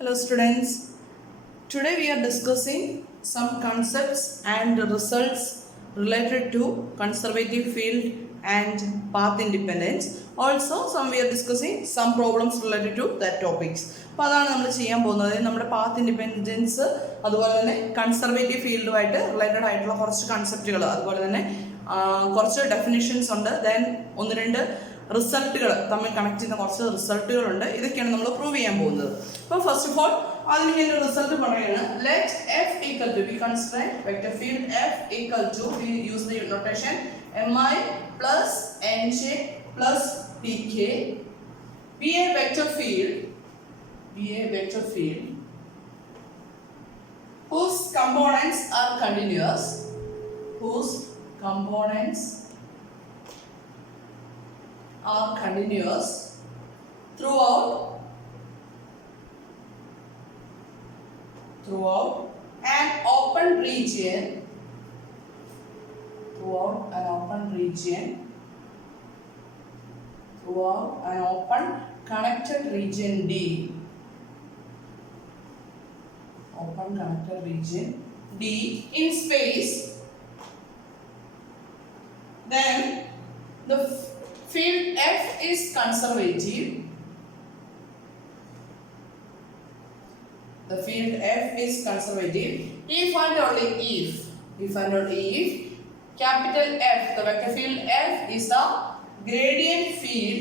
Hello students, today we are discussing some concepts and results related to conservative field and path independence. Also we are discussing some problems related to that topics. അപ്പോൾ അതാണ് നമ്മൾ ചെയ്യാൻ പോകുന്നത്. നമ്മുടെ path independence അതുപോലെ തന്നെ conservative ഫീൽഡുമായിട്ട് related ആയിട്ടുള്ള കുറച്ച് കൺസെപ്റ്റുകൾ അതുപോലെ തന്നെ കുറച്ച് ഡെഫിനിഷൻസ് ഉണ്ട്. ദെൻ ഒന്ന് രണ്ട് റിസൾട്ടുകൾ തമ്മിൽ കണക്ട് ചെയ്യുന്ന കുറച്ച് റിസൾട്ടുകളുണ്ട്. ഇതൊക്കെയാണ് നമ്മൾ പ്രൂവ് ചെയ്യാൻ പോകുന്നത്. അപ്പോൾ ഫസ്റ്റ് ഓഫ് ഓൾ അതിന് ഞാൻ ഒരു റിസൾട്ട് പറയുകയാണ്. Let F equal to we consider vector field F equal to we use the notation mi plus nj plus pk be a vector field whose components are continuous throughout an open region throughout an open connected region D in space, then the field F is conservative. The field F is conservative if and only if capital F, the vector field F is the gradient field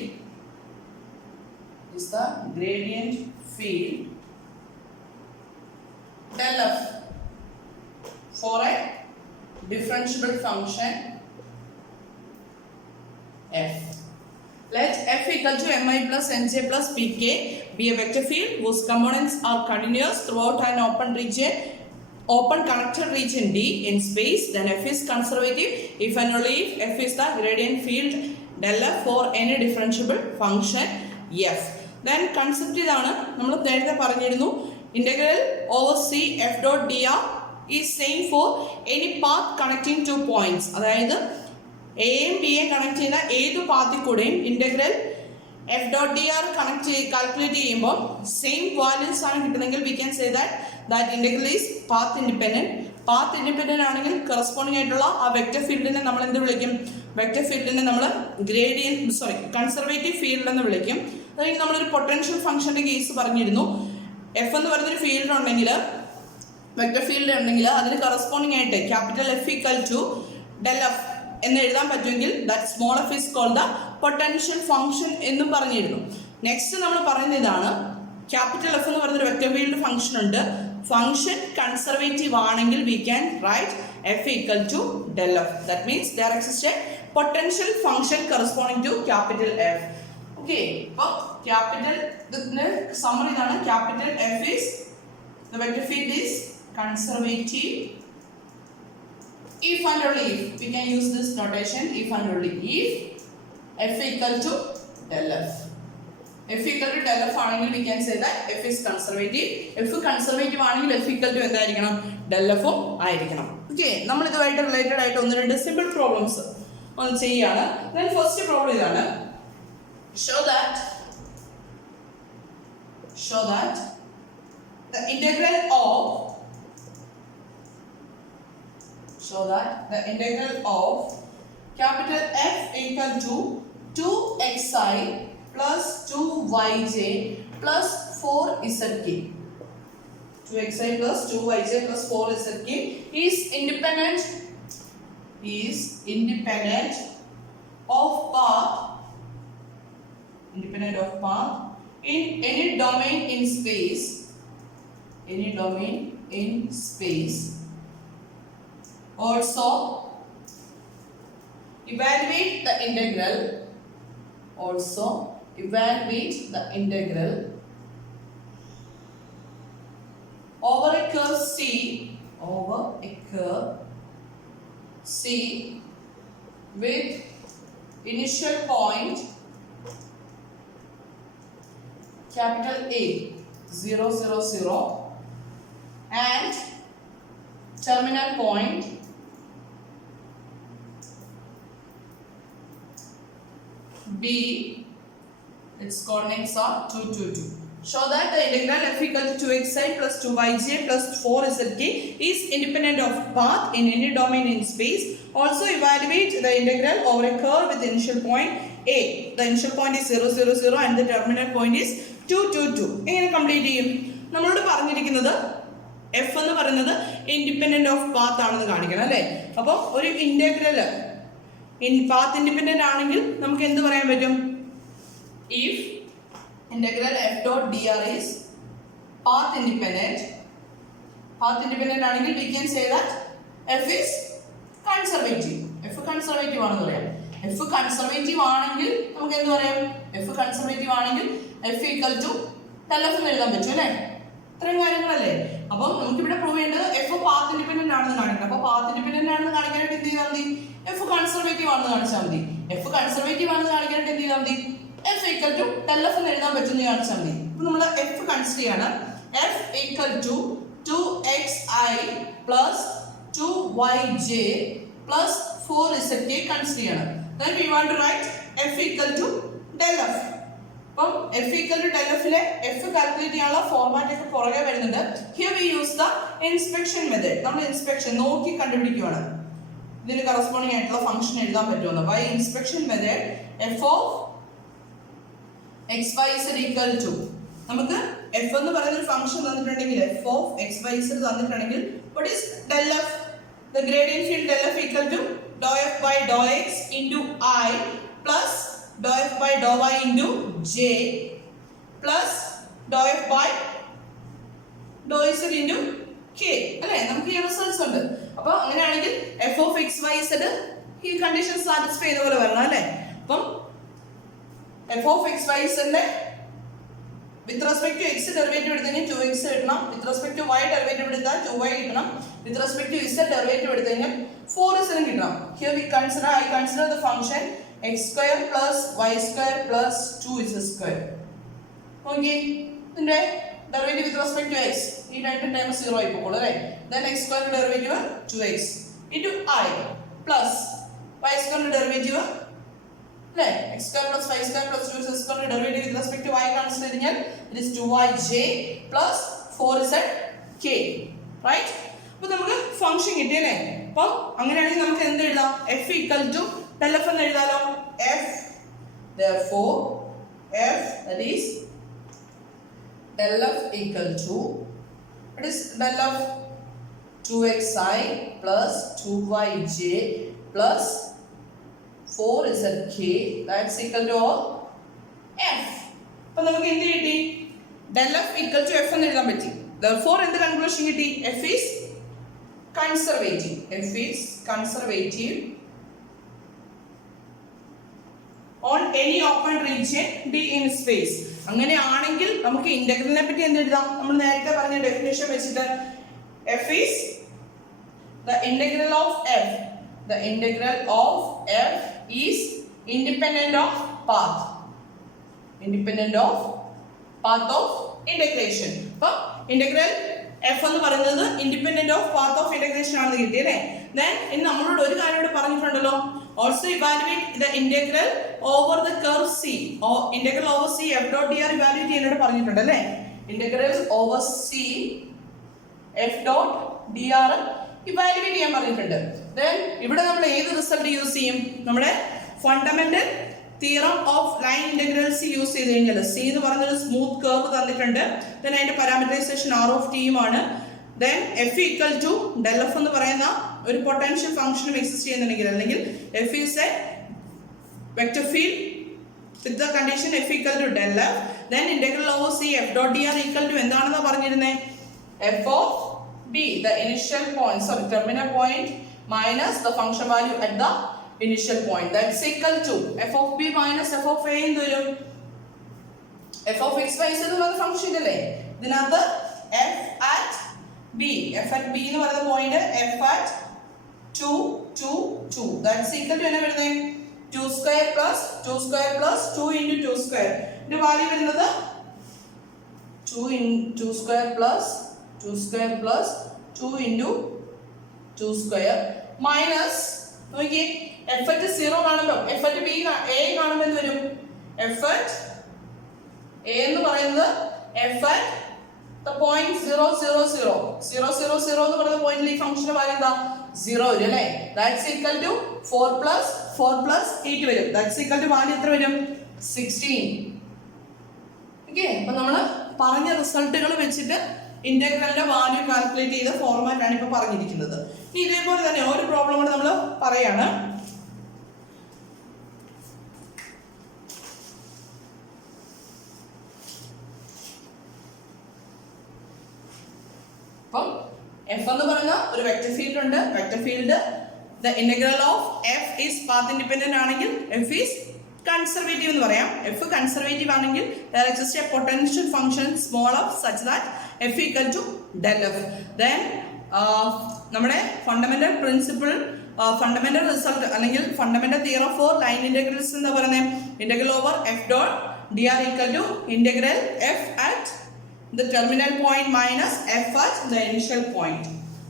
del F for a differentiable function F. Let F equal to mi plus nj plus pk be a vector field whose components are continuous throughout an open connected region D in space. Then F is conservative if and only if F is the gradient field del F for any differentiable function F. Then concept ഇതാണ്. നമ്മൾ നേരത്തെ പറഞ്ഞിരുന്നു integral over C F dot dr is same for any path connecting two points. അതായത് എയും ബിയും connect ചെയ്യുന്ന ഏത് പാത്തിൽ കൂടെയും integral F dot D R calculate ചെയ്യുമ്പോൾ സെയിം വാല്യൂസ് ആണ് കിട്ടുന്നെങ്കിൽ we can say that integral is path independent ആണെങ്കിൽ കറസ്പോണ്ടിങ് ആയിട്ടുള്ള ആ വെക്റ്റർ ഫീൽഡിനെ നമ്മൾ എന്ത് വിളിക്കും? വെക്റ്റർ ഫീൽഡിനെ നമ്മൾ കൺസർവേറ്റീവ് ഫീൽഡ് എന്ന് വിളിക്കും. അതായത് നമ്മളൊരു പൊട്ടൻഷ്യൽ ഫംഗ്ഷന്റെ കേസ് പറഞ്ഞിരുന്നു. എഫ് എന്ന് പറയുന്നൊരു ഫീൽഡ് ഉണ്ടെങ്കിൽ വെക്റ്റർ ഫീൽഡ് ഉണ്ടെങ്കിൽ അതിന് കറസ്പോണ്ടിങ് ആയിട്ട് capital F equal to del F എന്ന് എഴുതാൻ പറ്റുമെങ്കിൽ that small F is called the potential function എന്നും പറഞ്ഞിരുന്നു. നെക്സ്റ്റ് നമ്മൾ പറയുന്ന ഇതാണ്, ക്യാപിറ്റൽ എഫ് എന്ന് പറയുന്ന ഒരു വെക്റ്റർ ഫീൽഡ് ഫംഗ്ഷൻ ഉണ്ട്. ഫംഗ്ഷൻ കൺസർവേറ്റീവ് ആണെങ്കിൽ we can write F equal to del F. That means there exist a potential function corresponding to capital F. Okay, അപ്പോൾ ക്യാപിറ്റൽ സമ്മറി ഇതാണ്. Capital F is the vector field is conservative if and only if. We can use this notation if and only if f equal to del f. F equal to del f ആണെങ്കിൽ we can say that f is conservative. F conservative ആണെങ്കിൽ f equal to എന്തായിരിക്കണം? del f ആയിരിക്കണം. Okay, നമ്മൾ ഇതുമായിട്ട് related ആയിട്ട് ഒന്ന് രണ്ട് simple problems ഒന്ന് ചെയ്യാണ്. then first പ്രോബ്ലം ഇതാണ്. show that the integral of capital F equal to 2xi plus 2yj plus 4zk. 2xi plus 2yj plus 4zk is independent of path in any domain in space. Also evaluate the integral over a curve C with initial point capital A 0 0 0 and terminal point B, its coordinates are 2 2 2. Show that the integral f equal to 2xi plus 2yj plus 4zk is independent of path in any domain in space. Also evaluate the integral over a curve with initial point a. The initial point is 0, 0, 0 and the terminal point is 2, 2, 2. എങ്ങനെ complete ചെയ്യും? നമ്മളോട് പറഞ്ഞിരിക്കുന്നത് F എന്ന് പറയുന്നത് independent of path ആണെന്ന് കാണിക്കണം അല്ലേ? അപ്പോൾ ഒരു ഇന്റഗ്രൽ പാത്ത് ഇൻഡിപെൻഡന്റ് ആണെങ്കിൽ നമുക്ക് എന്ത് പറയാൻ പറ്റും? If integral f dot dr is path independent ആണെങ്കിൽ we can say that f is conservative. f conservative ആണെന്ന് പറയാം. f conservative ആണെങ്കിൽ നമുക്ക് എന്ത് പറയാം? f conservative ആണെങ്കിൽ f equal to del f എന്ന് എഴുതാൻ പറ്റും അല്ലേ? ഇത്രയും കാര്യങ്ങളല്ലേ? അപ്പോൾ നമുക്ക് ഇവിടെ പ്രൂവ് ചെയ്യേണ്ടത് f പാത്ത് ഇൻഡിപെൻഡന്റ് ആണെന്ന് കാണിക്കണം. അപ്പോൾ പാത്ത് ഇൻഡിപെൻഡന്റ് ആണെന്ന് കാണിക്കാനായിട്ട് എന്ത് ചെയ്താൽ മതി? f കൺസർവേറ്റീവ് ആണെന്ന് കാണിച്ചാൽ മതി. f കൺസർവേറ്റീവ് ആണെന്ന് കാണിക്കാനായിട്ട് എന്ത് ചെയ്താൽ മതി? f equal to del f എന്ന് എഴുതാൻ പറ്റുമെന്ന് കാണിച്ചാൽ മതി. അപ്പോൾ നമ്മൾ f കൺസിഡർ ചെയ്യാണ്. f equal to 2xi plus 2yj plus 4zk consider ചെയ്യാണ്. Then we want to write f equal to del f. അപ്പം f equal to del f ലെ f കാൽക്കുലേറ്റ് ചെയ്യാനുള്ള ഫോർമാറ്റ് ഒക്കെ പുറകെ വരുന്നുണ്ട്. Here we use the inspection method. നമ്മൾ inspection നോക്കി കണ്ടുപിടിക്കുകയാണ് ഇതിന് കറസ്പോണ്ടിങ് ആയിട്ടുള്ള ഫംഗ്ഷൻ എഴുതാൻ പറ്റുമെന്ന്. by inspection method f of xyz equal to നമുക്ക് f എന്ന് പറയുന്ന ഒരു ഫംഗ്ഷൻ തന്നിട്ടുണ്ടെങ്കിൽ f of xyz തന്നിട്ടുണ്ടെങ്കിൽ what is del f? The gradient field del f equal to dou f by dou x into I plus dou f by dou y into j plus dou f by dou z into k അല്ലേ? നമുക്ക് ഈ results ഉണ്ട്. അപ്പോൾ അങ്ങനെയാണെങ്കിൽ f of xyz ഈ condition satisfy ചെയ്ത പോലെ വരണം അല്ലേ? അപ്പം f of xyz ന്റെ with respect to x derivative എടുത്തെങ്കിൽ 2x കിട്ടണം. with respect to y derivative എടുത്താൽ 2y കിട്ടണം. with respect to z derivative എടുത്തെങ്കിൽ 4z കിട്ടണം. here I consider the function x square plus y square plus 2z square. okay, ഇതിന്റെ derivative with respect to x ഈ രണ്ട് time 0 ആയി പോകും അല്ലേ? then x square derivative 2x into I plus y square derivative അല്ലേ? x square plus y square plus 2z square derivative with respect to y consider ചെയ്താൽ it is 2yj plus 4zk, right? അപ്പോൾ നമുക്ക് function കിട്ടി അല്ലേ? അപ്പം അങ്ങനെയാണെങ്കിൽ നമുക്ക് എന്ത് എഴുതാം? f equal to del f എന്ന് എഴുതാലോ. f therefore f that is del f equal to what is del of 2xi plus 2yj plus 4zk that's equal to all f. അപ്പോൾ നമുക്ക് എന്ത് കിട്ടി? del f equal to f എന്ന് എഴുതാൻ പറ്റി. therefore എന്ത് conclusion കിട്ടി? f is conservative. f is conservative on any open region d in space. അങ്ങനെയാണെങ്കിൽ നമുക്ക് ഇന്റഗ്രലിനെ പറ്റി എന്ത് എഴുതാം? നമ്മൾ നേരത്തെ പറഞ്ഞ ഡെഫിനിഷൻ വെച്ചിട്ട് f is the integral of f. The integral of f is independent of path. Independent of path of integration. അപ്പോൾ ഇന്റഗ്രൽ f എന്ന് പറയുന്നത് independent of path of integration ആണെന്ന് കിട്ടി അല്ലേ? then ഇനി നമ്മളോട് ഒരു കാര്യം കൂടി പറഞ്ഞിട്ടുണ്ടല്ലോ. also evaluate the integral over the curve c or integral over c f dot dr evaluate ചെയ്യാനായിട്ട് പറഞ്ഞിട്ടുണ്ട് അല്ലേ? integral over c f dot dr evaluate ചെയ്യാൻ പറഞ്ഞിട്ടുണ്ട്. then ഇവിടെ നമ്മൾ ഏത് റിസൾട്ട് യൂസ് ചെയ്യും? നമ്മുടെ fundamental theorem of line integrals use ചെയ്ത് കഴിഞ്ഞാൽ c എന്ന് പറഞ്ഞൊരു സ്മൂത്ത് കർവ് തന്നിട്ടുണ്ട്. then അതിന്റെ പാരാമീറ്ററൈസേഷൻ r of t ആണ്. then f equal to del f എന്ന് പറയുന്ന ഒരു പൊട്ടൻഷ്യൽ ഫംഗ്ഷനും എക്സിസ്റ്റ് ചെയ്യുന്നുണ്ടെങ്കിൽ അല്ലെങ്കിൽ f is a vector field with the condition f equal to del f, then integral over c f dot dr equal to എന്താണെന്ന് പറഞ്ഞിരുന്നേ? f of b, the initial point, sorry, terminal point minus the function value at the initial point, that's equal to f of b minus f of a എന്ത് വരും? f of x y z എന്ന് പറയുന്ന function ഇല്ലേ? ഇതിനകത്ത് f at b എന്ന് പറയുന്ന point f at 2 2 2 that's equal to എന്നാ വരുന്നത്? 2 square plus 2 into 2 square ഇതിന്റെ വാല്യൂ വരുന്നത് 2 square plus 2 into 2 square minus നോക്കിയേ f at 0 കാണുമ്പോൾ f at b a കാണുമ്പോൾ എന്ത് വരും? f at a എന്ന് പറയുന്നത് f at the point 0 0 0 0 0 0 എന്ന് പറയുന്ന പോയിന്റിൽ ഈ ഫംഗ്ഷന്റെ വാല്യൂ എന്താ 0 വരും അല്ലേ. ദാറ്റ്സ് ഈക്വൽ ടു 4 പ്ലസ് 8 വരും. ദാറ്റ്സ് ഈക്വൽ ടു വാല്യൂ എത്ര വരും 16. ഓക്കെ, അപ്പൊ നമ്മൾ പറഞ്ഞ റിസൾട്ടുകൾ വെച്ചിട്ട് ഇന്റഗ്രലിന്റെ വാല്യൂ കാൽക്കുലേറ്റ് ചെയ്ത ഫോർമാറ്റ് ആണ് ഇപ്പൊ പറഞ്ഞിരിക്കുന്നത്. ഇനി ഇതേപോലെ തന്നെ ഒരു പ്രോബ്ലം കൂടെ നമ്മൾ പറയാണ്. അപ്പം എഫ് എന്ന് പറയുന്ന ഒരു വെക്റ്റർ ഫീൽഡ് ഉണ്ട്. Vector field the integral of F is path independent ആണെങ്കിൽ എഫ് ഈസ് കൺസർവേറ്റീവ് എന്ന് പറയാം. എഫ് കൺസർവേറ്റീവ് ആണെങ്കിൽ there exists a potential function small f such that f equal to del f. Then നമ്മുടെ fundamental principle fundamental result അല്ലെങ്കിൽ fundamental theorem for line integrals എന്ന് പറയുന്നത് integral over F dot D R equal to integral F at the terminal point minus f at the initial point.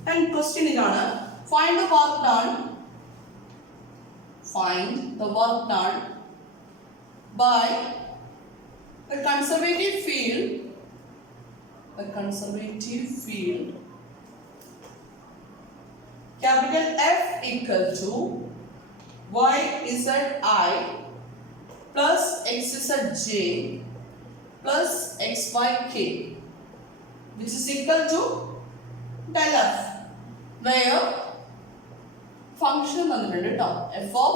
And question idana, find the work done by the conservative field capital F equal to y z I plus x z j plus xyk, which is equal to del f, where function തന്നിട്ടുണ്ട് ട്ടോ, f of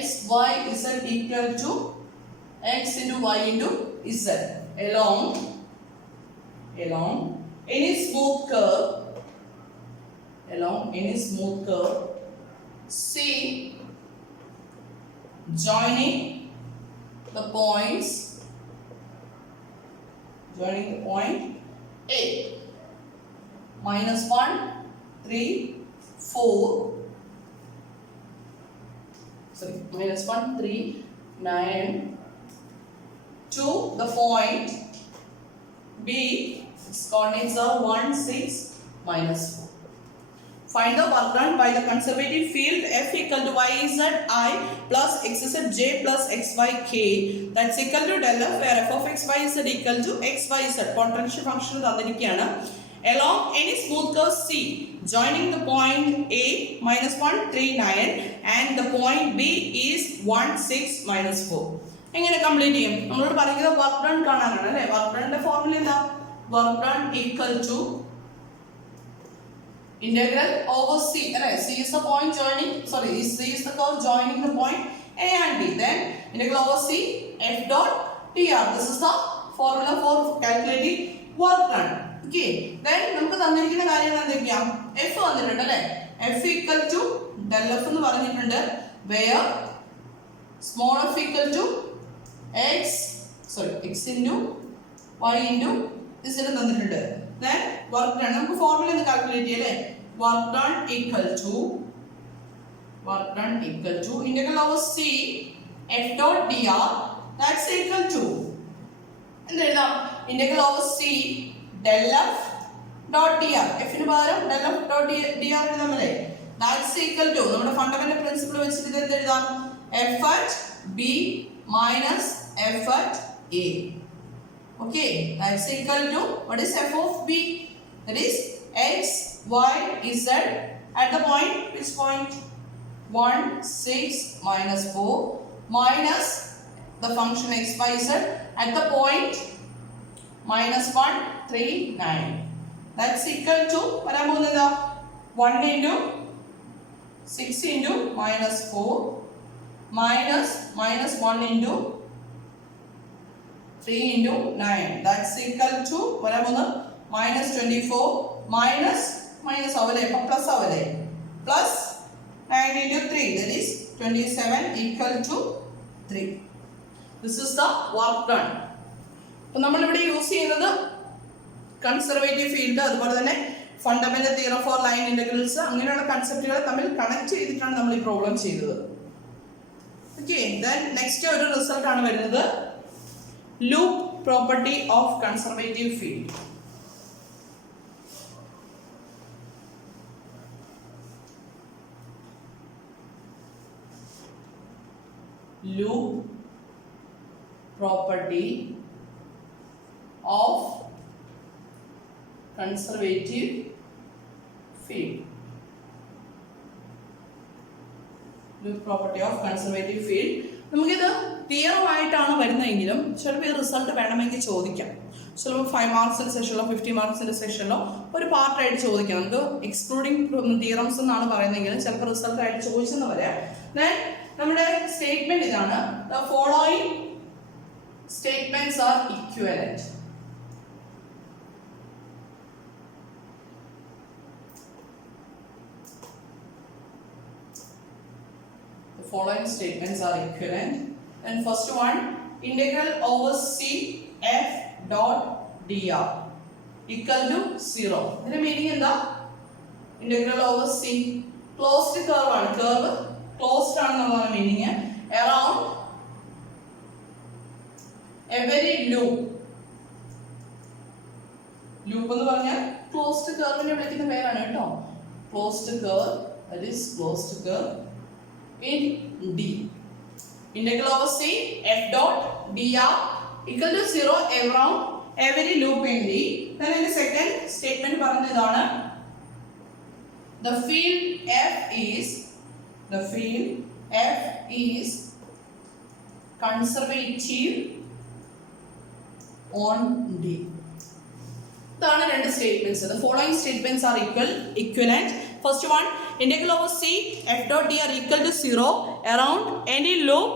x y z equal to x into y into z along any smooth curve C joining the point A minus 1 3 4 minus 1 3 9 to the point B. Its coordinates are 1 6 minus 4. Find the work done by the conservative field F equal to y z I plus x z j plus x y k, that's equal to del f, where f of x y z equal to x y z potential function തന്നിരിക്കുകയാണ്. Along any smooth curve C joining the point A minus 1 3 9 and the point B is 1 6 minus 4. എങ്ങനെ complete ചെയ്യും? നമ്മളോട് പറയുന്നത് work done കാണാനാണ് അല്ലേ. Work ഡണിന്റെ formula എന്താ? Work done equal to integral over C, right? C is the point joining, sorry, C is the curve joining the point A and B. Then integral over C F dot dr. This is the formula for calculating work done. Okay. Then നമുക്ക് തന്നിരിക്കുന്ന കാര്യങ്ങൾ എന്തൊക്കെയാ? F വന്നിട്ടുണ്ട് അല്ലേ. F equal to del F എന്ന് പറഞ്ഞിട്ടുണ്ട്, where small f equal to x into y into z തന്നിട്ടുണ്ട്. Then work done നമുക്ക് ഫോർമുല ഒന്ന് കാൽക്കുലേറ്റ് ചെയ്യല്ലേ. work done equal to integral over C F dot dr, that's equal to എന്തെഴുതാം? integral over C del f dot dr. f ന് പകരം del f dot dr എഴുതാമല്ലേ. that's equal to നമ്മുടെ fundamental principle വെച്ചിട്ട് എന്തെഴുതാം? f at b minus f at a. Okay, that's equal to what is f of b? That is x, y, z at the point, which point? 1, 6, minus 4 minus the function x, y, z at the point minus 1, 3, 9. That's equal to 1 into 6 into minus 4 minus 1 into 3 into 9. That's equal to minus 24 minus avale plus avale plus 9 into 3, that is 27 equal to 3. This is the work done. അപ്പോൾ നമ്മൾ ഇവിടെ use ചെയ്യുന്നത് conservative field, അതുപോലെ തന്നെ fundamental theorem for line integrals, അങ്ങനെയുള്ള കൺസെപ്റ്റുകളെ തമ്മിൽ connect ചെയ്തിട്ടാണ് നമ്മൾ ഈ പ്രോബ്ലം ചെയ്തത്. ഓക്കെ, ദെൻ നെക്സ്റ്റ് ഒരു റിസൾട്ട് ആണ് വരുന്നത്, loop property of conservative field. loop property of conservative field. Loop property of conservative field. നമുക്കിത് തിയറമായിട്ടാണ് വരുന്നതെങ്കിലും ചിലപ്പോൾ ഈ റിസൾട്ട് വേണമെങ്കിൽ ചോദിക്കാം. ചിലപ്പോൾ 5 മാർക്സിൻ്റെ സെഷനിലോ 50 മാർക്സിൻ്റെ സെഷനിലോ ഒരു പാർട്ടായിട്ട് ചോദിക്കാം. നമുക്ക് എക്സ്ക്ലൂഡിങ് തിയറംസ് എന്നാണ് പറയുന്നതെങ്കിലും ചിലപ്പോൾ റിസൾട്ടായിട്ട് ചോദിച്ചെന്ന് വരാം. ദെൻ നമ്മുടെ സ്റ്റേറ്റ്മെന്റ് ഇതാണ്. The following statements are equivalent. The following statements are equivalent. And first one, integral over c f dot dr equal to 0. ഇതിന്റെ മീനിങ് എന്താ? Integral over c closed curve ആണ്. Curve closed ആണെന്നുള്ളതാണ് meaning. Around every loop. Loop എന്ന് പറഞ്ഞാൽ closed കർവിനെ വിളിക്കുന്ന പേരാണ് കേട്ടോ. Closed curve, that is closed curve in D. Integral over C f dot dr equal to 0 around every loop in D. Then in the second statement പറഞ്ഞതാണ് the field F is conservative on D. ഇതാണ് രണ്ട് statements. The following statements are equivalent. First one, integral over c f dot dr equal to 0 around any loop,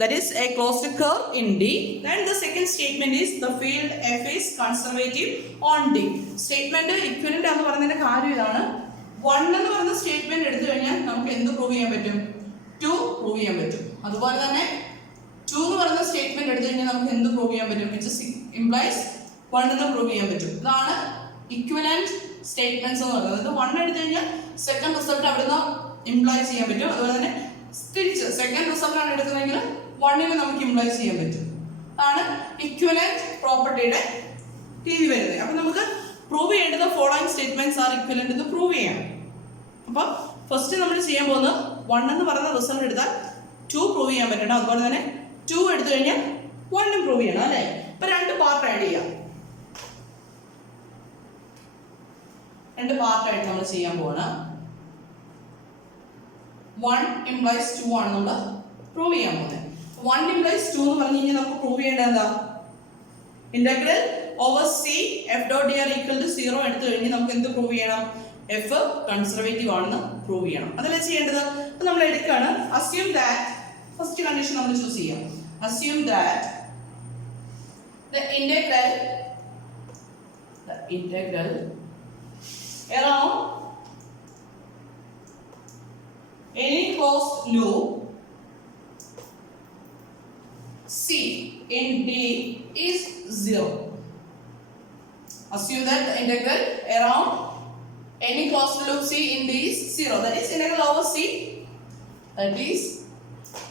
that is a closed curve in D. Then the second statement is the field f is conservative on D. Statement equivalent എന്ന് പറയുന്നതിന്റെ കാര്യം ഇതാണ്. 1 എന്ന് പറയുന്ന statement എടുത്തു കഴിഞ്ഞാൽ നമുക്ക് എന്ത് പ്രൂവ് ചെയ്യാൻ പറ്റും? 2 പ്രൂവ് ചെയ്യാൻ പറ്റും. അതുപോലെ തന്നെ 2 എന്ന് പറയുന്ന സ്റ്റേറ്റ്മെന്റ് എടുത്തു കഴിഞ്ഞാൽ നമുക്ക് എന്ത് പ്രൂവ് ചെയ്യാൻ പറ്റും? ഇറ്റ് ഇംപ്ലൈസ് 1 എന്ന് പ്രൂവ് ചെയ്യാൻ പറ്റും. ഇതാണ് ഇക്വലന്റ് സ്റ്റേറ്റ്മെന്റ്സ് എന്ന് പറയുന്നത്. 1 എടുത്തു കഴിഞ്ഞാൽ സെക്കൻഡ് റിസൾട്ട് അവിടുന്ന് ഇംപ്ലൈസ് ചെയ്യാൻ പറ്റും. അതുപോലെ തന്നെ തിരിച്ച് സെക്കൻഡ് റിസൾട്ട് ആണ് എടുക്കുന്നതെങ്കിൽ 1 നമുക്ക് ഇംപ്ലൈസ് ചെയ്യാൻ പറ്റും. അതാണ് ഇക്വലന്റ് പ്രോപ്പർട്ടിയുടെ രീതി വരുന്നത്. അപ്പൊ നമുക്ക് പ്രൂവ് ചെയ്യേണ്ടത് ഫോളോയിങ് സ്റ്റേറ്റ്മെന്റ്സ് ആർ ഇക്വലന്റ് എന്ന് പ്രൂവ് ചെയ്യാം. അപ്പൊ ഫസ്റ്റ് നമ്മൾ ചെയ്യാൻ പോകുന്നത് 1 എന്ന് പറയുന്ന റിസൾട്ട് എടുത്താൽ 2 പ്രൂവ് ചെയ്യാൻ പറ്റണം. അതുപോലെ തന്നെ 2 എടുത്തു കഴിഞ്ഞാൽ 1 പ്രൂവ് ചെയ്യണം അല്ലേ? അപ്പൊ രണ്ട് പാർട്ട് ആഡ് ചെയ്യാം. രണ്ട് പാർട്ടായിട്ട് നമ്മൾ ചെയ്യാൻ പോവാണ്. 1 implies 2 ആണ് നമ്മൾ പ്രൂവ് ചെയ്യാൻ പോകുന്നത്. 1 implies 2 എന്ന് പറഞ്ഞു കഴിഞ്ഞാൽ നമുക്ക് പ്രൂവ് ചെയ്യേണ്ടത് എന്താ? Integral over c f dot dr equal to 0 എടുത്തു കഴിഞ്ഞാൽ നമുക്ക് എന്ത് പ്രൂവ് ചെയ്യണം? f കൺസർവേറ്റീവ് ആണെന്ന് പ്രൂവ് ചെയ്യണം. അതല്ലേ ചെയ്യേണ്ടത്? അപ്പോൾ നമ്മൾ എടുക്കുകയാണ്. assume that ഫസ്റ്റ് കണ്ടീഷൻ നമ്മൾ ചൂസ് ചെയ്യാം. assume that the integral around any closed loop C in D is 0. Assume that the integral around any closed loop C in D is 0. That is integral over C. That is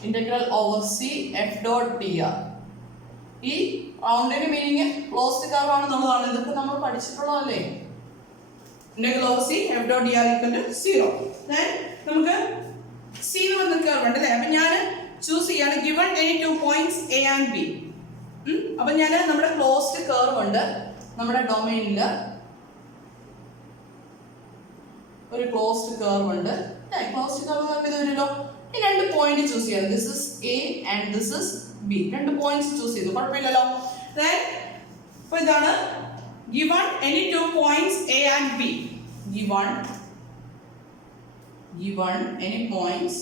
integral over C f dot dr. ഈ റൗണ്ടിന്റെ meaning closed curve ആണെന്നുള്ളതാണ്. ഇതൊക്കെ നമ്മൾ പഠിച്ചിട്ടുള്ളതല്ലേ? integral over c f dot dr equal to 0. Then നമുക്ക് c എന്ന് പറഞ്ഞ curve ഉണ്ട് അല്ലേ? അപ്പൊ ഞാൻ ചൂസ് ചെയ്യാണ് given any 2 points a and b. അപ്പൊ ഞാൻ നമ്മുടെ ക്ലോസ്ഡ് കർവ് ഉണ്ട്. നമ്മുടെ ഡൊമൈനിൽ ഒരു ക്ലോസ്ഡ് കർവ് ഉണ്ട്. ക്ലോസ്ഡ് കർവ് ഇത് വരുമല്ലോ. ഈ രണ്ട് പോയിന്റ് ചൂസ് ചെയ്യണം. This is a and this is b. രണ്ട് പോയിന്റ്സ് ചൂസ് ചെയ്തു, കുഴപ്പമില്ലല്ലോ. Then അപ്പോൾ ഇതാണ് given any 2 points a and b. given any points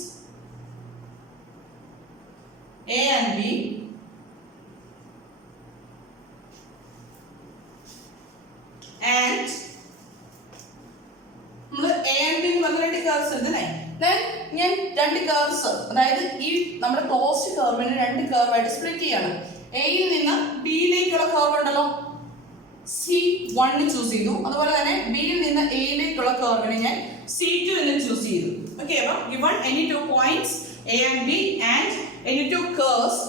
a and b and നമ്മൾ a and b എന്ന് പറഞ്ഞ രണ്ട് കർവ്സ് ഉണ്ട് അല്ലേ? Then ഞാൻ രണ്ട് കർവ്സ്, അതായത് ഈ നമ്മുടെ ക്ലോസ്ഡ് കർവിനെ രണ്ട് കർവായിട്ട് സ്പ്ലിറ്റ് ചെയ്യാണ്. എയിൽ നിന്ന് ബിയിലേക്കുള്ള കർവ് ഉണ്ടല്ലോ, C1 ചൂസ് ചെയ്തു. അതുപോലെ തന്നെ ബിയിൽ നിന്ന് എയിലേക്കുള്ള കർവിനെ ഞാൻ C2 എന്ന് ചൂസ് ചെയ്തു. ഓക്കെ, അപ്പം given any 2 points a and b and any two curves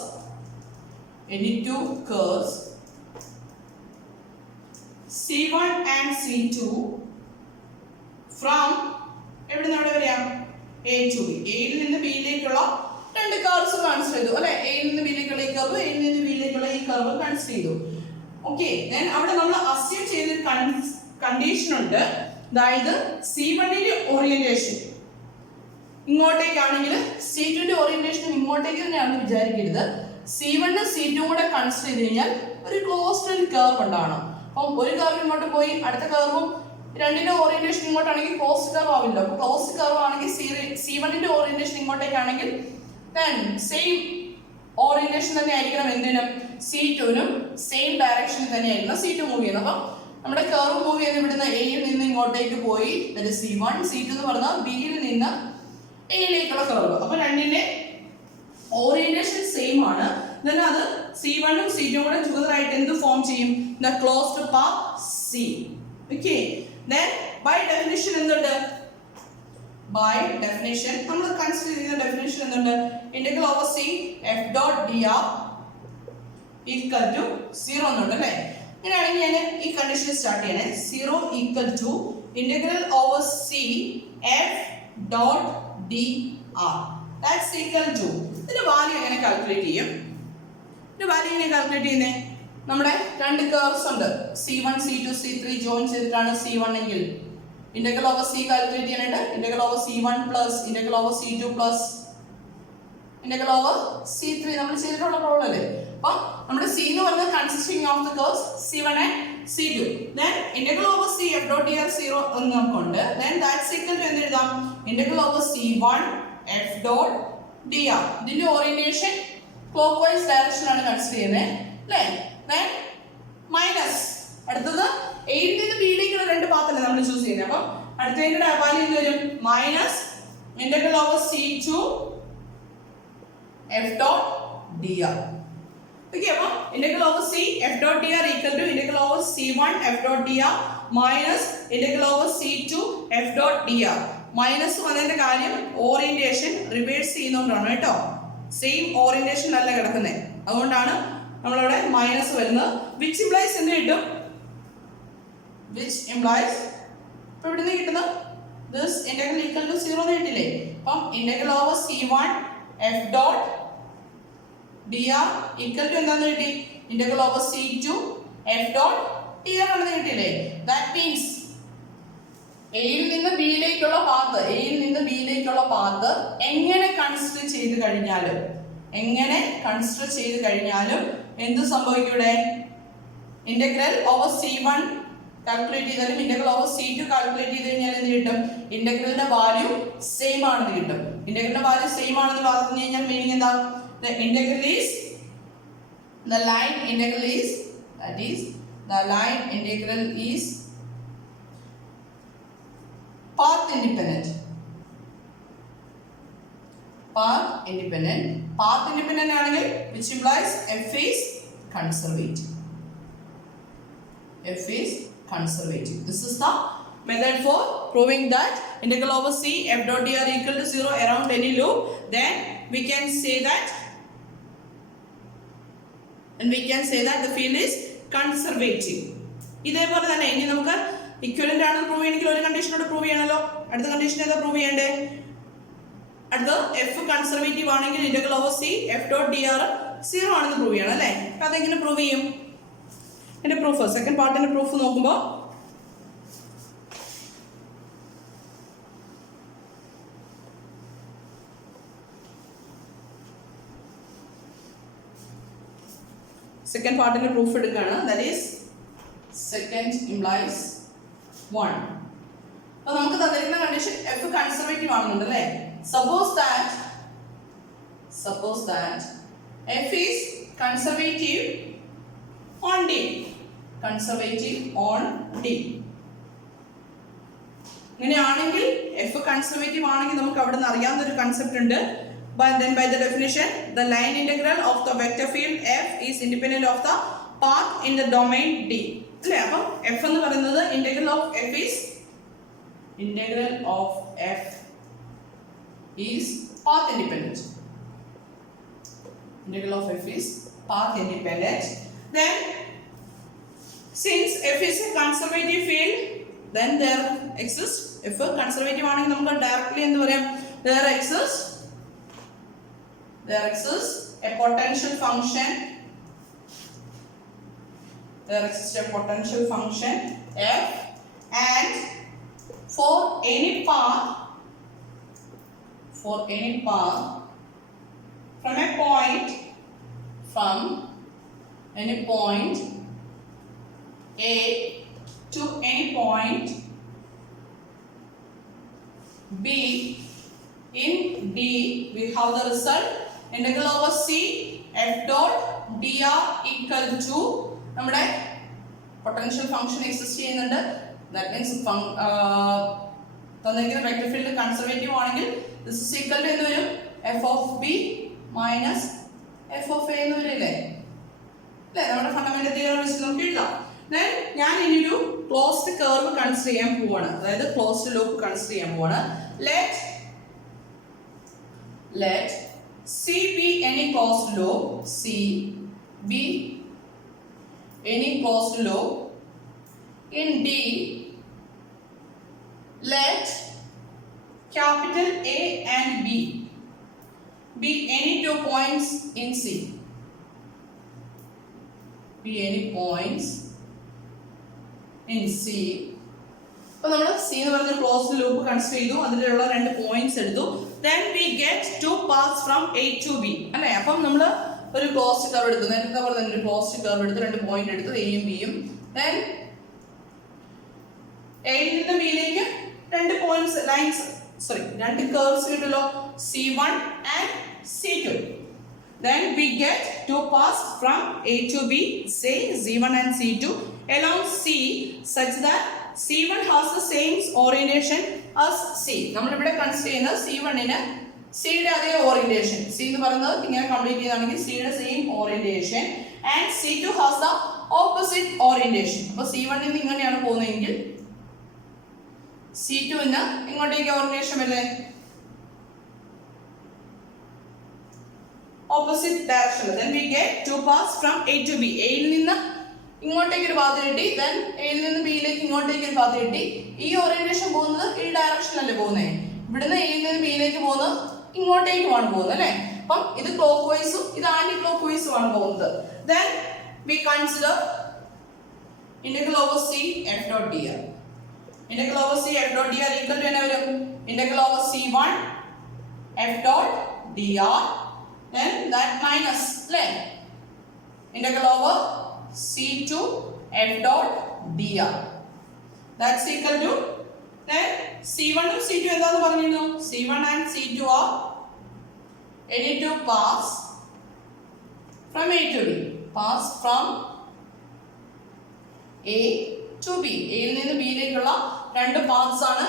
C1 and C2 from എവിടെ നിന്ന് എവിടെ വരെയാ? A to B. എയിൽ നിന്ന് ബിയിലേക്കുള്ള രണ്ട് കർവ്സ് കൺസിഡർ ചെയ്തു അല്ലെ? എയിൽ നിന്ന് ബിയിലേക്കുള്ള ഈ കർവ്, എയിൽ നിന്ന് ബിയിലേക്കുള്ള ഈ കർവ് കൺസിഡർ ചെയ്തു. ഓക്കെ, ദെൻ അവിടെ നമ്മൾ അസ്യൂം ചെയ്തൊരു കണ്ടീഷൻ ഉണ്ട്. അതായത് C1ന്റെ ഓറിയന്റേഷൻ ഇങ്ങോട്ടേക്കാണെങ്കിൽ C2ന്റെ ഓറിയന്റേഷൻ ഇങ്ങോട്ടേക്ക് തന്നെയാണെന്ന് വിചാരിക്കരുത്. C1 C2 കൂടെ കൺസിഡർ ചെയ്ത് കഴിഞ്ഞാൽ ഒരു ക്ലോസ്ഡ് കർവ് ഉണ്ടാവണം. അപ്പം ഒരു കർവ് ഇങ്ങോട്ട് പോയി അടുത്ത കർവും രണ്ടിന്റെ ഓറിയന്റേഷൻ ഇങ്ങോട്ടാണെങ്കിൽ ക്ലോസ്ഡ് കർവ് ആവില്ല. അപ്പൊ ക്ലോസ്ഡ് കർവ് ആണെങ്കിൽ C1ന്റെ ഓറിയന്റേഷൻ ഇങ്ങോട്ടേക്കാണെങ്കിൽ then സെയിം ഓറിയന്റേഷൻ തന്നെ ആയിരിക്കണം എന്തിനും C2നും സെയിം ഡയറക്ഷനിൽ തന്നെയായിരിക്കണം C2 മൂവ് ചെയ്യുന്നത്. അപ്പം നമ്മുടെ കർവ് മൂവ് ചെയ്ത് ഇവിടുന്ന് എയിൽ നിന്ന് ഇങ്ങോട്ടേക്ക് പോയി C1 C2 എന്ന് പറഞ്ഞാൽ ബിയിൽ നിന്ന് എയിലേക്കുള്ള കർവ്. അപ്പൊ രണ്ടിന്റെ ഓറിയന്റേഷൻ സെയിം ആണ്. then അത് C1ഉം C2ഉം കൂടെ ടുഗദർ ആയിട്ട് എന്ത് ഫോം ചെയ്യും? The closed path C. Okay, then by definition എന്തുണ്ട്? by definition നമ്മൾ കൺസിഡർ ചെയ്യുന്ന ഡെഫിനിഷൻ എന്തുണ്ട്? Integral over C f dot dr equal to 0 എന്നുണ്ട് അല്ലേ? അങ്ങനെയാണെങ്കിൽ ഞാൻ ഈ കണ്ടീഷൻ സ്റ്റാർട്ട് ചെയ്യണേ. 0 equal to integral over C f dot dr that's equal to ഇതിന്റെ വാല്യൂ എങ്ങനെ കാൽക്കുലേറ്റ് ചെയ്യും? ഇതിന്റെ വാല്യൂ എങ്ങനെ കാൽക്കുലേറ്റ് ചെയ്യുന്നേ? നമ്മുടെ രണ്ട് കർവ്സ് ഉണ്ട്, C1 C2 C3 ജോയിൻ ചെയ്തിട്ടാണ് C1 എങ്കിൽ ഇന്റഗ്രൽ ഓവർ C കാൽക്കുലേറ്റ് ചെയ്യാനായിട്ട് integral over C1 plus integral over C2 plus integral over C3 നമ്മൾ ചെയ്തിട്ടുള്ള പ്രോബ്ലം അല്ലേ? അപ്പം നമ്മുടെ C എന്ന് പറയുന്നത് consisting of the curves C1 and C2. then integral over C f dot dr 0 എന്ന് നമുക്കുണ്ട്. then that's equal to എന്ത് എഴുതാം? Integral over C1 f dot dr. ഇതിന്റെ ഓറിയന്റേഷൻ ക്ലോക്ക് വൈസ് ഡയറക്ഷൻ ആണ് കൺസിഡർ ചെയ്യുന്നത് അല്ലേ? then മൈനസ് അടുത്തത് എയിൽ നിന്ന് ബിയിലേക്കുള്ള രണ്ട് പാത്തല്ലേ നമ്മൾ ചൂസ് ചെയ്യുന്നത്. അപ്പം അടുത്തതിന്റെ വാല്യൂ എന്ത് വരും? Minus integral over C2 f dot dr. Okay, അപ്പം integral over C f dot dr equal to integral over C1 f dot dr minus integral over C2 f dot dr. Minus വന്നതിന്റെ കാര്യം orientation reverse ചെയ്യുന്നതുകൊണ്ടാണ് കേട്ടോ. Same orientation അല്ല കിടക്കുന്നത്, അതുകൊണ്ടാണ് നമ്മളിവിടെ minus വരുന്നത്. Which implies എന്ത് കിട്ടും? വിച്ച് ഇംപ്ലൈസ് ഇപ്പൊ ഇവിടുന്ന് കിട്ടുന്നത് ദിസ് ഇന്റഗ്രൽ ഈക്വൽ ടു 0 എന്ന് കിട്ടില്ലേ? അപ്പം integral over C1 f dot dr equal to എന്താന്ന് കിട്ടി? ഇന്റഗ്രൽ over C2 f dot dr ആണെന്ന് കിട്ടില്ലേ? ദാറ്റ് മീൻസ് എയിൽ നിന്ന് ബിയിലേക്കുള്ള പാത്ത് എങ്ങനെ കൺസിഡർ ചെയ്ത് കഴിഞ്ഞാലും എന്ത് സംഭവിക്കും? ഇവിടെ ഇന്റഗ്രൽ ഓവർ C1 കാൽക്കുലേറ്റ് ചെയ്താലും ഇന്റഗ്രൽ ഓവർ C2 കാൽക്കുലേറ്റ് ചെയ്ത് കഴിഞ്ഞാൽ എന്ത് കിട്ടും? ഇന്റഗ്രലിന്റെ വാല്യൂ സെയിം ആണെന്ന് കിട്ടും. ഇന്റഗ്രലിന്റെ വാല്യൂ സെയിം ആണെന്ന് പറഞ്ഞു കഴിഞ്ഞാൽ മീനിങ് എന്താ? the integral is the line integral is that is the line integral is path independent ആണെങ്കിൽ which implies f is conservative. This is the method for proving that integral over C f dot dr equal to 0 around any loop. Then we can say that the field is conservative. ഇതേപോലെ തന്നെ ഇനി നമുക്ക് equivalent ആണെന്ന് prove ചെയ്യണമെങ്കിൽ ഒരു കണ്ടീഷനോട് prove ചെയ്യണമല്ലോ. അടുത്ത condition ഏതാ പ്രൂവ് ചെയ്യണ്ടേ? അടുത്ത എഫ് കൺസർവേറ്റീവ് ആണെങ്കിൽ integral over C f dot dr 0 ആണെന്ന് പ്രൂവ് ചെയ്യണം അല്ലേ? അപ്പൊ അതെങ്ങനെ പ്രൂവ് ചെയ്യും? എന്റെ പ്രൂഫ് സെക്കൻഡ് പാർട്ടിന്റെ പ്രൂഫ് നോക്കുമ്പോൾ സെക്കൻഡ് പാർട്ടിന്റെ പ്രൂഫ് എടുക്കുകയാണ്. That is second implies 1. അപ്പോൾ നമുക്ക് തന്നിരിക്കുന്ന കണ്ടീഷൻ എഫ് കൺസർവേറ്റീവ് ആണെന്നുണ്ട് അല്ലേ? Suppose that F is conservative on D. ഇങ്ങനെയാണെങ്കിൽ എഫ് കൺസർവേറ്റീവ് ആണെങ്കിൽ നമുക്ക് അവിടെ നിന്ന് അറിയാവുന്ന ഒരു കൺസെപ്റ്റ് ഉണ്ട്. But then by the definition, the line integral of the vector field f is independent of the path in the domain D. അല്ലേ? അപ്പം f എന്ന് പറയുന്നത് integral of f is path independent. Then since f is a conservative field, then there exists if conservative ആണെങ്കിൽ നമുക്ക് directly എന്ത് പറയാം? There exists a potential function there exists a potential function f, and for any path from any point A to any point B in D, we have the result integral over C f dot dr equal to നമ്മുടെ potential function exist ചെയ്യുന്നുണ്ട്. That means തന്നിരിക്കുന്ന vector field conservative ആണെങ്കിൽ this is equal to എന്ത് വരും? F of B minus F of A എന്ന് വരില്ലേ? അല്ലേ? നമ്മുടെ ഫണ്ടമെന്റൽ തിയറി വെച്ച് നമുക്ക് എഴുതാം. ദെൻ ഞാൻ ഇനി ഒരു ക്ലോസ്ഡ് കർവ് കൺസിഡർ ചെയ്യാൻ പോവാണ്, അതായത് ക്ലോസ്ഡ് ലൂപ്പ് കൺസിഡർ ചെയ്യാൻ പോവാണ്. let C be any closed loop, C be any closed loop in D. Let capital A and B be any two points in C. Be any points in C. അപ്പോൾ നമ്മൾ C എന്ന് പറയുന്ന closed loop consider ചെയ്തു, അതിലുള്ള രണ്ട് points എടുത്തു. Then we get two paths from A to B, അല്ലേ? അപ്പം നമ്മൾ ഒരു ക്ലോസ്ഡ് കർവ് എടുത്തു, നേരത്തെ പോലെ തന്നെ ഒരു ക്ലോസ്ഡ് കർവ് എടുത്ത് രണ്ട് പോയിന്റ് എടുത്തു, എയും ബിയും. Then എയിൽ നിന്ന് ബിയിലേക്ക് രണ്ട് പോയിന്റ്സ് രണ്ട് കർവ്സ് കിട്ടുമല്ലോ, C1 and C2. Then we get two paths from A to B, say C1 and C2 along C such that C1 has the same orientation as C. നമ്മൾ ഇവിടെ കൺസിഡർ ചെയ്യുന്നത് C1 ന് സിയുടെ അതേ orientation, C എന്ന് പറയുന്നത് ഇങ്ങനെ complete ചെയ്യുകയാണെങ്കിൽ സിയുടെ same orientation, and C2 has the opposite orientation. അപ്പോൾ C1 ൽ നിന്ന് ഇങ്ങനെയാണ് പോകുന്നതെങ്കിൽ C2 ന് ഇങ്ങോട്ടേക്ക് ഓറിയന്റേഷൻ വരുന്നത് opposite direction. Then we get two paths from A to B. A യിൽ നിന്ന് ഇങ്ങോട്ടേക്ക് ഒരു പാത്ത് കിട്ടി, ദെൻ എയിൽ നിന്ന് ബിയിലേക്ക് ഇങ്ങോട്ടേക്ക് ഒരു പാത്ത് കിട്ടി. ഈ ഓറിയന്റേഷൻ പോകുന്നത് ഈ ഡയറക്ഷനിലല്ലേ പോകുന്നത്, ഇവിടുന്ന് എയിൽ നിന്ന് ബിയിലേക്ക് പോകുന്നത് ഇങ്ങോട്ടേക്കുമാണ് പോകുന്നത്, അല്ലേ? അപ്പം ഇത് ക്ലോക്ക് വൈസും ഇത് ആന്റി ക്ലോക്ക് വൈസും ആണ് പോകുന്നത്. Then we consider integral over C f dot dr. Integral over C f dot dr equal to എന്നാ വരും? Integral over C1 f dot dr, then that minus, അല്ലേ? Integral over C2 f dot dr, that's equal to, then C1 and C2 എന്താന്ന് പറഞ്ഞിരുന്നു? C1 and C2 are any two paths from A to B. Paths from A to B. A യിൽ നിന്ന് B യിലേക്കുള്ള രണ്ട് paths ആണ്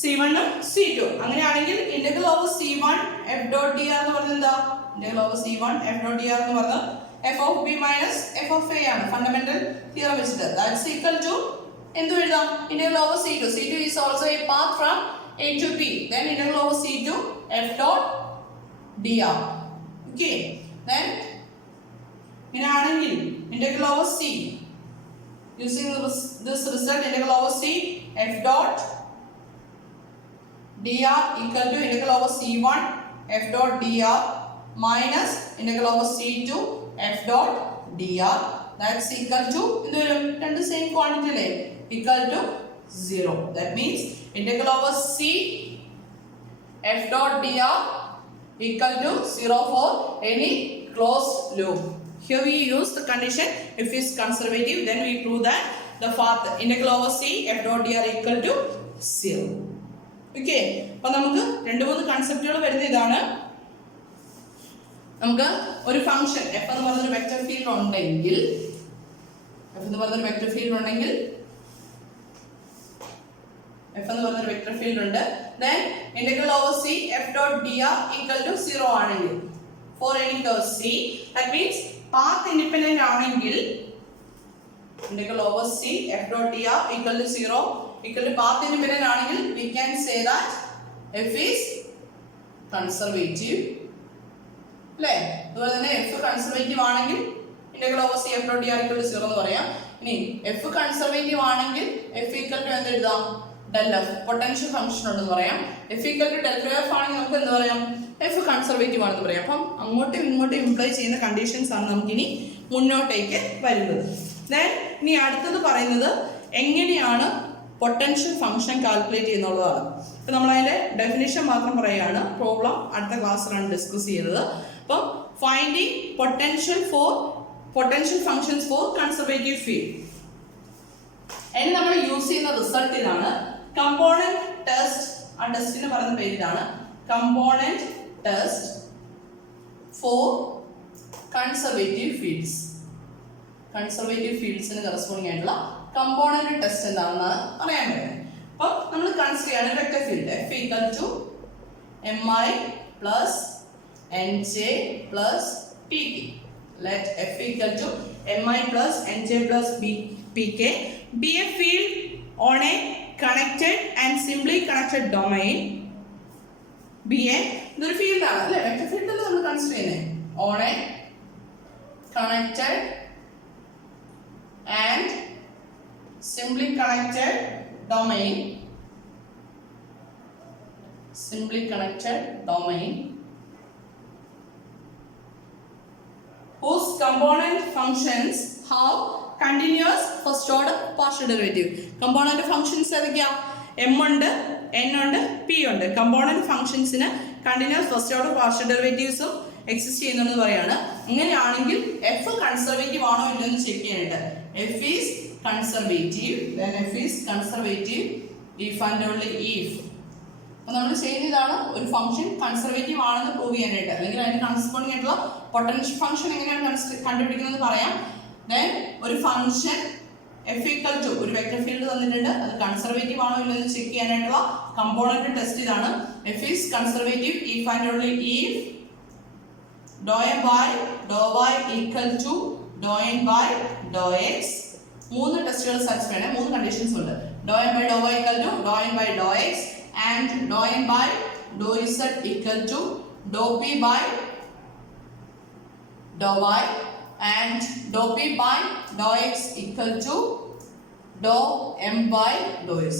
C1 ഉം C2. അങ്ങനെയാണെങ്കിൽ integral over C1 f dot dr എന്ന് പറഞ്ഞത് എന്താ? Integral over C1 f dot dr എന്ന് പറഞ്ഞത് f of b minus f of a ആണ്, ഫണ്ടമെന്റൽ തിയറം വെച്ചിട്ട്. ദാറ്റ്സ് ഈക്വൽ ടു എന്ത് എഴുതാം? Integral over C2. C2 is also a path from A to B. Then integral over C2 f dot dr. Okay. Then ഇങ്ങനെയാണെങ്കിൽ integral over C, using this result, integral over C f dot dr equal to integral over C1 f dot dr minus integral over C2 f dot dr. That's equal to the same quantity equal to 0. That means integral over C f dot dr equal to 0 for any closed loop. Here we use the condition if it's conservative, then we prove that the path integral over C f dot dr equal to 0. Okay. അപ്പോൾ നമുക്ക് രണ്ട് മൂന്ന് കൺസെപ്റ്റുകൾ വരുന്നത് ഇതാണ്. നമുക്ക് ഒരു function f എന്ന് പറയുന്ന ഒരു വെക്റ്റർ ഫീൽഡ് ഉണ്ടെങ്കിൽ ഉണ്ട്, then integral over C f dot dr equal to 0 ആണെങ്കിൽ for any curve C, that means path independent ആണെങ്കിൽ integral over C f dot dr equal to 0 equal to path independent ആണെങ്കിൽ we can say that f is conservative. അല്ലേ? അതുപോലെ തന്നെ f conservative ആണെങ്കിൽ integral over C f dot dr equal to 0 എന്ന് പറയാം. ഇനി f conservative ആണെങ്കിൽ f equal to എന്ത് എഴുതാം? del f, പൊട്ടൻഷ്യൽ ഫംഗ്ഷൻ ഉണ്ടെന്ന് പറയാം. f equal to del f ആണെങ്കിൽ നമുക്ക് എന്ത് പറയാം? f കൺസർവേറ്റീവ് ആണെന്ന് പറയാം. അപ്പം അങ്ങോട്ടും ഇങ്ങോട്ടും ഇംപ്ലൈ ചെയ്യുന്ന കണ്ടീഷൻസ് ആണ് നമുക്കിനി മുന്നോട്ടേക്ക് വരുന്നത്. ദെൻ ഇനി അടുത്തത് പറയുന്നത് എങ്ങനെയാണ് പൊട്ടൻഷ്യൽ ഫംഗ്ഷൻ കാൽക്കുലേറ്റ് ചെയ്യുന്നുള്ളതാണ്. ഇപ്പം നമ്മളതിൻ്റെ ഡെഫിനിഷൻ മാത്രം പറയുകയാണ്. പ്രോബ്ലം അടുത്ത ക്ലാസ്സിലാണ് ഡിസ്കസ് ചെയ്തത്. അപ്പം finding potential functions for conservative field. ഇനി നമ്മൾ യൂസ് ചെയ്യുന്ന റിസൾട്ട് ഇതാണ്. കമ്പോണന്റ് ടെസ്റ്റ്, ആ ടെസ്റ്റിന് പറയുന്ന പേര് ഇതാണ്. Component test for conservative fields. Conservative ഫീൽഡ്സിന് കറസ്പോണ്ടിങ് ആയിട്ടുള്ള കമ്പോണന്റ് ടെസ്റ്റ് എന്താണെന്ന് പറയാൻ പറ്റും. അപ്പം നമ്മൾ കൺസിഡർ ചെയ്യാണ് vector field F equal to mi plus nj plus pk. Let F equal to mi plus nj plus pk be a field on a connected and simply connected domain. ഇതൊരു field ആണ് അല്ലേ, vector field അല്ലേ നമ്മൾ consider ചെയ്യുന്നത്. On A connected and simply connected domain whose component functions have continuous first order partial derivative. Component functions ഏതൊക്കെയാ? m ഉണ്ട്, n ഉണ്ട്, p ഉണ്ട്. കമ്പോണന്റ് ഫംഗ്ഷൻസിന് കണ്ടിന്യൂസ് ഫസ്റ്റ് ഓർഡർ പാർഷ്യൽ ഡെറിവേറ്റീവ്സും എക്സിസ്റ്റ് ചെയ്യുന്നെന്ന് പറയാണ്. അങ്ങനെയാണെങ്കിൽ എഫ് കൺസർവേറ്റീവ് ആണോ ഇല്ലെന്ന് ചെക്ക് ചെയ്യാനായിട്ട് F is conservative, then f is conservative if and only if. അപ്പോൾ നമ്മൾ ചെയ്യുന്നതാണ് ഒരു ഫംഗ്ഷൻ കൺസർവേറ്റീവ് ആണെന്ന് പ്രൂവ് ചെയ്യാനായിട്ട്, അല്ലെങ്കിൽ അതിന് കറസ്പോണ്ടിങ് ആയിട്ടുള്ള പൊട്ടൻഷ്യൽ ഫംഗ്ഷൻ എങ്ങനെയാണ് കണ്ടുപിടിക്കുന്നത് പറയാം. ദെൻ ഒരു ഫംഗ്ഷൻ F equal to ഒരു വെക്റ്റർ ഫീൽഡ് തന്നിട്ടുണ്ട്, അത് കൺസർവേറ്റീവ് ആണോ ഇല്ലെന്ന് ചെക്ക് ചെയ്യാനായിട്ടുള്ള കമ്പോണന്റ് ടെസ്റ്റ് ഇതാണ്. F is conservative if and only if dou m by dou y equal to dou n by dou x. മൂന്ന് ടെസ്റ്റുകൾ സാറ്റിസ്ഫൈ ആണ്, മൂന്ന് കണ്ടീഷൻസ് ഉണ്ട്. dou m by dou y equal to dou n by dou x and dou n by dou z equal to dou p by dou y and dou p by dou x equal to dou m by dou z.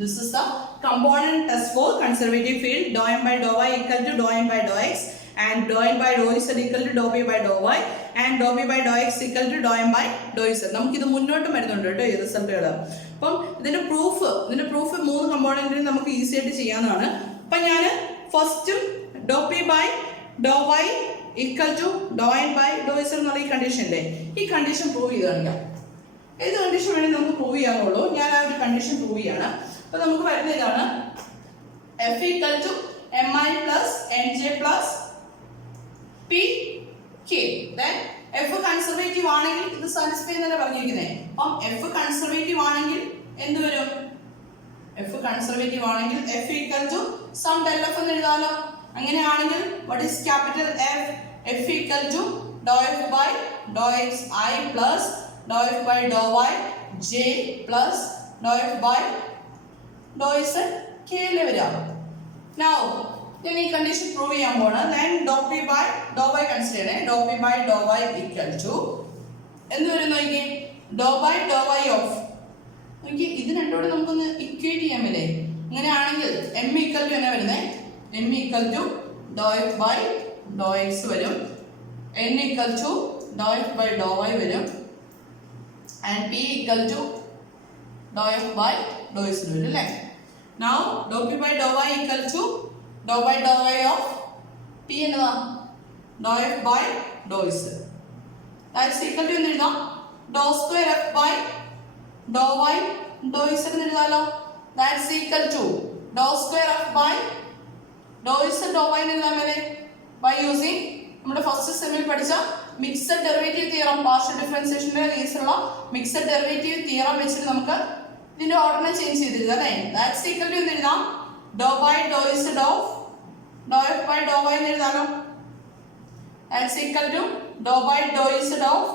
This is the component test for conservative field. Dou m by dou y equal to dou n by dou x and dou n by dou z equal to dou p by dou y and dou p by dou x equal to dou m by dou z. നമുക്ക് ഇത് മുന്നോട്ട് വരുന്നുണ്ട് കേട്ടോ ഈ റിസൾട്ടുകൾ. അപ്പം ഇതിന്റെ proof മൂന്ന് കമ്പോണന്റിന് നമുക്ക് ഈസി ആയിട്ട് ചെയ്യാവുന്നതാണ്. അപ്പം ഞാൻ ഫസ്റ്റും doe P by Dr Y equal to doe N by doe Z എന്നുള്ള ഈ കണ്ടീഷൻ്റെ ഈ കണ്ടീഷൻ പ്രൂവ് ചെയ്ത് കാണിക്കാം. ഏത് കണ്ടീഷൻ വേണമെങ്കിൽ നമുക്ക് പ്രൂവ് ചെയ്യാവുള്ളൂ. ഞാൻ ആ ഒരു കണ്ടീഷൻ പ്രൂവ് ചെയ്യാണ്. അപ്പം നമുക്ക് വരുന്ന ഇതാണ് F equal to M I plus N J plus P K. Then F conservative ആണെങ്കിൽ ഇത് സാറ്റിസ്ഫൈ എന്നല്ല പറഞ്ഞിരിക്കുന്നത്. അപ്പം എഫ് കൺസർവേറ്റീവ് ആണെങ്കിൽ എന്ത് വരും? എഫ് കൺസർവേറ്റീവ് ആണെങ്കിൽ F equal to some del F എന്ന് എഴുതാമല്ലോ. അങ്ങനെയാണെങ്കിൽ what is capital F? F equal to doe F by doe X I plus doe F by Dr Y J plus doe F by doe Z K അല്ലേ വരിക. Now ഞാൻ ഈ condition prove ചെയ്യാൻ പോവാണ്. Then doe P by Dr Y consider ചെയ്യണേ. Doe P by Dr Y equal to എന്ത് വരും നോക്കി, ഡോ ബൈ ഡോ വൈ ഓഫ് നോക്കി. ഇത് രണ്ടോടെ നമുക്കൊന്ന് ഇക്വേറ്റ് ചെയ്യാൻ പറ്റേ. അങ്ങനെയാണെങ്കിൽ എം ഈക്വൽ ടു എന്നാ വരുന്നത്? M equal to doe F by doe X വരും, N equal to doe F by Dr Y വരും, and P equal to doe F by doe X വരും അല്ലേ. Now doe P by Dr Y equal to doe by Dr Y of P എന്നതാ doe F by doe Z. That's equal to എന്ന് എഴുതാം doe square F by Dr Y doe Z എന്ന് എഴുതാമല്ലോ. That's equal to doe square F by doe Z doe Y എന്ന് എഴുതാൻ മേലെ by using നമ്മുടെ first സെമ്മിൽ പഠിച്ച മിക്സഡ് ഡെറിവേറ്റീവ് തിയറം, പാർഷ്യൽ ഡിഫറൻസിയേഷന്റെ കേസിലുള്ള മിക്സഡ് ഡെറിവേറ്റീവ് തിയറം വെച്ചിട്ട് നമുക്ക് ഇതിന്റെ ഓർഡറിനെ ചേഞ്ച് ചെയ്തിരുന്നത് അല്ലേ. ദാറ്റ്സ് ഈക്വൽ ടു എന്ന് എഴുതാം doe by doe Z of doe F by Dr Y എന്ന് എഴുതാമല്ലോ. That's equal to doe by doe Z of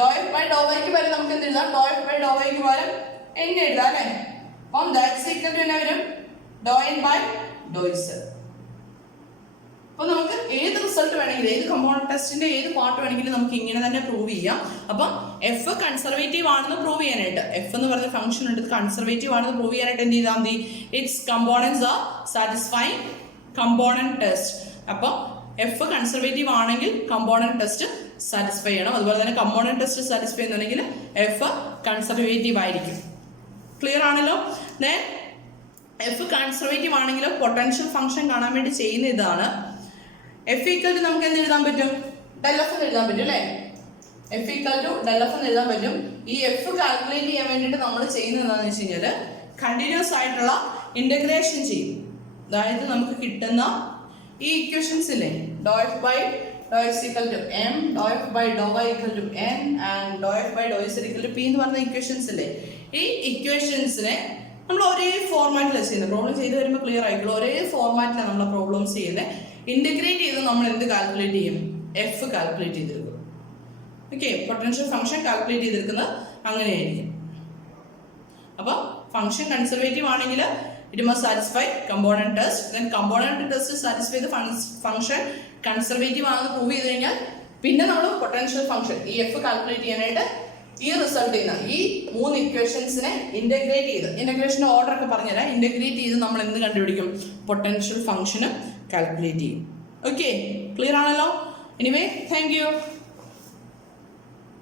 doe F by doe വൈക്ക് പകരം നമുക്ക് എന്ത് എഴുതാം? ഡോ എഫ് ബൈ ഡോ വൈക്ക് പകരം എൻ എഴുതാം അല്ലേ. അപ്പം ദാറ്റ്സ് ഈക്വൽ ടു എന്നാ വരും? ഡോ എൻ ബൈ ഡോ ഇസ്. അപ്പോൾ നമുക്ക് ഏത് റിസൾട്ട് വേണമെങ്കിലും, ഏത് കമ്പോണന്റ് ടെസ്റ്റിന്റെ ഏത് പാർട്ട് വേണമെങ്കിലും നമുക്ക് ഇങ്ങനെ തന്നെ പ്രൂവ് ചെയ്യാം. അപ്പം എഫ് കൺസർവേറ്റീവ് ആണെന്ന് പ്രൂവ് ചെയ്യാനായിട്ട്, എഫ് എന്ന് പറയുന്ന ഫംഗ്ഷൻ ഉണ്ട്, കൺസർവേറ്റീവ് ആണെന്ന് പ്രൂവ് ചെയ്യാനായിട്ട് എന്ത് ചെയ്താൽ മതി? It's components R satisfying component test. അപ്പം എഫ് കൺസർവേറ്റീവ് ആണെങ്കിൽ കമ്പോണന്റ് ടെസ്റ്റ് സാറ്റിസ്ഫൈ ചെയ്യണം. അതുപോലെ തന്നെ കമ്പോണന്റ് ടെസ്റ്റ് സാറ്റിസ്ഫൈ ചെയ്യുന്നുണ്ടെങ്കിൽ എഫ് കൺസർവേറ്റീവ് ആയിരിക്കും. ക്ലിയർ ആണല്ലോ. ദെൻ എഫ് കൺസർവേറ്റീവ് ആണെങ്കിൽ പൊട്ടൻഷ്യൽ ഫംഗ്ഷൻ കാണാൻ വേണ്ടി ചെയ്യുന്ന ഇതാണ്. എഫ് ഈക്വൽ ടു നമുക്ക് എന്ത് എഴുതാൻ പറ്റും? ഡെൽ എഫ് എന്ന് എഴുതാൻ പറ്റും അല്ലേ? F equal to del F എന്ന് എഴുതാൻ പറ്റും. ഈ എഫ് കാൽക്കുലേറ്റ് ചെയ്യാൻ വേണ്ടിയിട്ട് നമ്മൾ ചെയ്യുന്നത് എന്താണെന്ന് വെച്ച് കഴിഞ്ഞാൽ കണ്ടിന്യൂസ് ആയിട്ടുള്ള ഇന്റഗ്രേഷൻ ചെയ്യും. അതായത് നമുക്ക് കിട്ടുന്ന ഈ ഇക്വേഷൻസ് ഇല്ലേ, doe F by doe X equal to M, doe F by Dr Y equal to N and doe F by doe Z equal to P എന്ന് പറഞ്ഞ ഇക്വേഷൻസ് ഇല്ലേ, ഈ ഇക്വേഷൻസിനെ നമ്മൾ ഒരേ ഫോർമാറ്റിലാണ് ചെയ്യുന്നത്. പ്രോബ്ലം ചെയ്ത് വരുമ്പോൾ ക്ലിയർ ആയിക്കോളൂ. ഒരേ ഫോർമാറ്റിലാണ് നമ്മൾ പ്രോബ്ലംസ് ചെയ്യുന്നത്. ഇന്റഗ്രേറ്റ് ചെയ്ത് നമ്മൾ എന്ത് കാൽക്കുലേറ്റ് ചെയ്യും? എഫ് കാൽക്കുലേറ്റ് ചെയ്തെടുക്കും. ഓക്കെ, പൊട്ടൻഷ്യൽ ഫംഗ്ഷൻ കാൽക്കുലേറ്റ് ചെയ്തെടുക്കുന്നത് അങ്ങനെയായിരിക്കും. അപ്പോൾ ഫംഗ്ഷൻ കൺസർവേറ്റീവ് ആണെങ്കിൽ it must satisfy component test. Then component test satisfy ചെയ്ത് ഫംഗ്ഷൻ കൺസർവേറ്റീവ് ആണെന്ന് പ്രൂവ് ചെയ്ത് കഴിഞ്ഞാൽ പിന്നെ നമ്മൾ പൊട്ടൻഷ്യൽ ഫംഗ്ഷൻ ഈ എഫ് കാൽക്കുലേറ്റ് ചെയ്യാനായിട്ട് ഈ റിസൾട്ട് ചെയ്യുന്ന ഈ 3 ഇക്വേഷൻസിനെ ഇന്റഗ്രേറ്റ് ചെയ്ത്, ഇന്റഗ്രേഷൻ്റെ ഓർഡർ ഒക്കെ പറഞ്ഞുതരാം, ഇന്റഗ്രേറ്റ് ചെയ്ത് നമ്മൾ എന്ത് കണ്ടുപിടിക്കും? പൊട്ടൻഷ്യൽ ഫംഗ്ഷനും കാൽക്കുലേറ്റ് ചെയ്യും. ഓക്കെ, ക്ലിയർ ആണല്ലോ. Anyway, thank you.